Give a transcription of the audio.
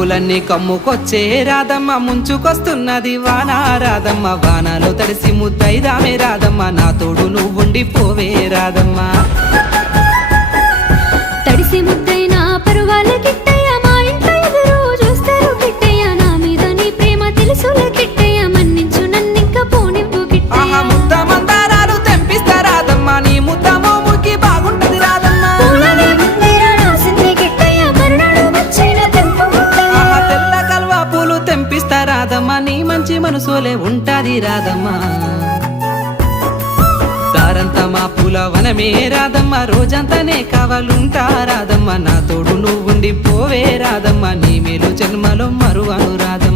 పూలన్నీ కమ్ముకొచ్చే రాధమ్మ ముంచుకొస్తున్నది వాన రాధమ్మ వానలో తడిసి ముద్దైదామే రాధమ్మ నా తోడు నువ్వుండి పోవే రాధమ్మ తడిసి ముద్దైనా పరువాల కిట్టయ్య మా ఇంట్లో ఎదురు చూస్తారు కిట్టయ్య నా మీద నీ ప్రేమ తెలుసులే కిట్టయ్య మన్నించు నన్నింక పోనివ్వు కిట్టయ్య ముద్ద మందారాలు తెంపిస్తా రాధమ్మ నీ ముద్ద మోముకి బాగుంటది రాధమ్మ పూలనే ముందేర రాసింది కిట్టయ్య మరునాడు వచ్చిన తెంపు ముద్దయ్య తెల్ల కల్వా పూలు తెంపిస్తా రాధమ్మ నీ మంచి మనసులే ఉంటాది రాధమ్మ దారంతా మా పూల వనమే రాధమ్మ రోజంతానే కావాలుంటా రాధమ్మ నా తోడు నువ్వుండి పోవే రాధమ్మ నీ మేలు జన్మలో మరువను రాధమ్మ